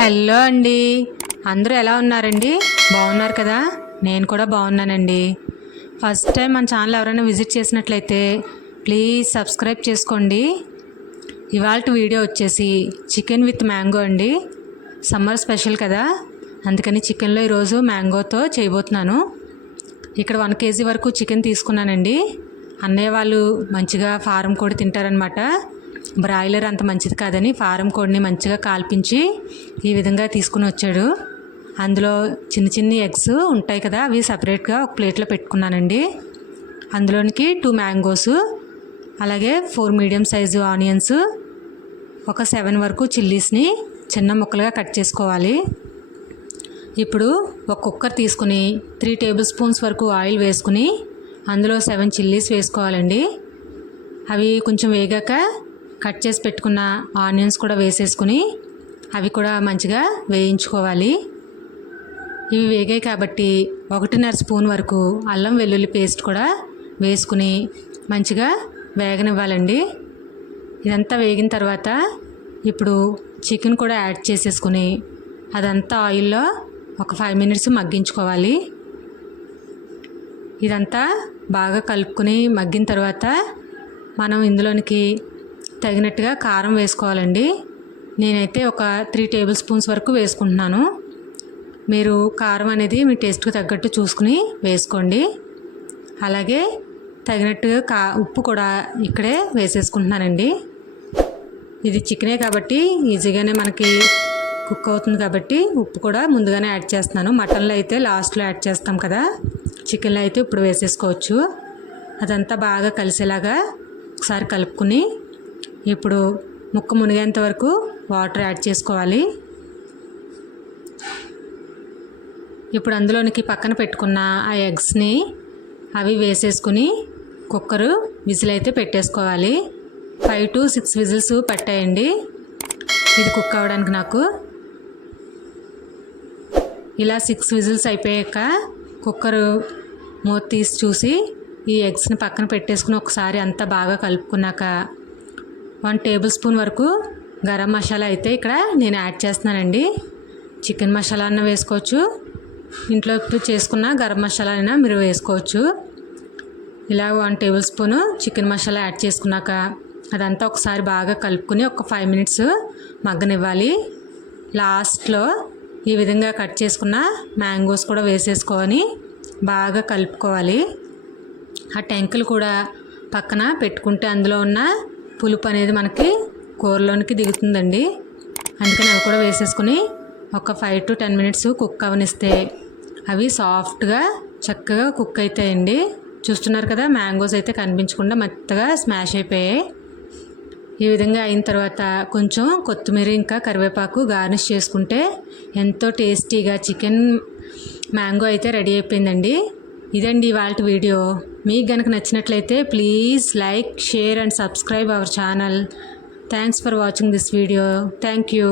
Hello అండి, అందరూ ఎలా ఉన్నారండి? బాగున్నారు కదా? నేను కూడా బాగున్నానండి. ఫస్ట్ టైం మన ఛానల్ ఎవరైనా విజిట్ చేసినట్లయితే ప్లీజ్ సబ్స్క్రైబ్ చేసుకోండి. ఇవాళ వీడియో వచ్చేసి చికెన్ విత్ మ్యాంగో అండి. సమ్మర్ స్పెషల్ కదా, అందుకని చికెన్లో ఈరోజు మ్యాంగోతో చేయబోతున్నాను. ఇక్కడ 1 kg వరకు చికెన్ తీసుకున్నానండి. అన్నయ్య వాళ్ళు మంచిగా ఫారం కోడి తింటారనమాట. బ్రాయిలర్ అంత మంచిది కాదని ఫారం కోడిని మంచిగా కాల్పించి ఈ విధంగా తీసుకుని వచ్చాడు. అందులో చిన్న చిన్న ఎగ్స్ ఉంటాయి కదా, అవి సపరేట్గా ఒక ప్లేట్లో పెట్టుకున్నానండి. అందులోనికి 2 మ్యాంగోస్, అలాగే 4 మీడియం సైజు ఆనియన్స్, ఒక 7 వరకు చిల్లీస్ని చిన్న ముక్కలుగా కట్ చేసుకోవాలి. ఇప్పుడు ఒక కుక్కర్ తీసుకుని 3 టేబుల్ స్పూన్స్ వరకు ఆయిల్ వేసుకుని అందులో 7 చిల్లీస్ వేసుకోవాలండి. అవి కొంచెం వేగాక కట్ చేసి పెట్టుకున్న ఆనియన్స్ కూడా వేసేసుకుని అవి కూడా మంచిగా వేయించుకోవాలి. ఇవి వేగాయి కాబట్టి 1.5 స్పూన్ వరకు అల్లం వెల్లుల్లి పేస్ట్ కూడా వేసుకుని మంచిగా వేగనివ్వాలండి. ఇదంతా వేగిన తర్వాత ఇప్పుడు చికెన్ కూడా యాడ్ చేసేసుకుని అదంతా ఆయిల్లో ఒక 5 మినిట్స్ మగ్గించుకోవాలి. ఇదంతా బాగా కలుపుకొని మగ్గిన తర్వాత మనం ఇందులోనికి తగినట్టుగా కారం వేసుకోవాలండి. నేనైతే ఒక 3 టేబుల్ స్పూన్స్ వరకు వేసుకుంటున్నాను. మీరు కారం అనేది మీ టేస్ట్కి తగ్గట్టు చూసుకుని వేసుకోండి. అలాగే తగినట్టుగా ఉప్పు కూడా ఇక్కడే వేసేసుకుంటున్నానండి. ఇది చికెనే కాబట్టి ఈజీగానే మనకి కుక్ అవుతుంది కాబట్టి ఉప్పు కూడా ముందుగానే యాడ్ చేస్తున్నాను. మటన్లో అయితే లాస్ట్లో యాడ్ చేస్తాం కదా, చికెన్లో అయితే ఇప్పుడు వేసేసుకోవచ్చు. అదంతా బాగా కలిసేలాగా ఒకసారి కలుపుకుని ఇప్పుడు ముక్క మునిగేంత వరకు వాటర్ యాడ్ చేసుకోవాలి. ఇప్పుడు అందులోనికి పక్కన పెట్టుకున్న ఆ ఎగ్స్ని అవి వేసేసుకుని కుక్కరు విజిల్ అయితే పెట్టేసుకోవాలి. 5 to 6 విజిల్స్ పట్టాయండి ఇది కుక్ అవ్వడానికి. నాకు ఇలా 6 విజిల్స్ అయిపోయాక కుక్కరు మూత తీసి చూసి ఈ ఎగ్స్ని పక్కన పెట్టేసుకుని ఒకసారి అంతా బాగా కలుపుకున్నాక 1 టేబుల్ స్పూన్ వరకు గరం మసాలా అయితే ఇక్కడ నేను యాడ్ చేస్తున్నానండి. చికెన్ మసాలా అన్న వేసుకోవచ్చు, ఇంట్లో ఇప్పుడు చేసుకున్న గరం మసాలా అయినా మీరు వేసుకోవచ్చు. ఇలా 1 table spoon chicken masala add చేసుకున్నాక అదంతా ఒకసారి బాగా కలుపుకొని ఒక 5 మినిట్స్ మగ్గనివ్వాలి. లాస్ట్లో ఈ విధంగా కట్ చేసుకున్న మ్యాంగోస్ కూడా వేసేసుకొని బాగా కలుపుకోవాలి. ఆ టెంకులు కూడా పక్కన పెట్టుకుంటే అందులో ఉన్న పులుపు అనేది మనకి కూరలోనికి దిగుతుందండి. అందుకని అవి కూడా వేసేసుకుని ఒక 5 to 10 మినిట్స్ కుక్ అవనిస్తే అవి సాఫ్ట్గా చక్కగా కుక్ అవుతాయండి. చూస్తున్నారు కదా, మ్యాంగోస్ అయితే కనిపించకుండా మెత్తగా స్మాష్ అయిపోయాయి. ఈ విధంగా అయిన తర్వాత కొంచెం కొత్తిమీర ఇంకా కరివేపాకు గార్నిష్ చేసుకుంటే ఎంతో టేస్టీగా చికెన్ మ్యాంగో అయితే రెడీ అయిపోయిందండి. ఇదండి ఇవాళ వీడియో. మీకు కనుక నచ్చినట్లయితే please like, share and subscribe our channel. Thanks for watching this video. Thank you.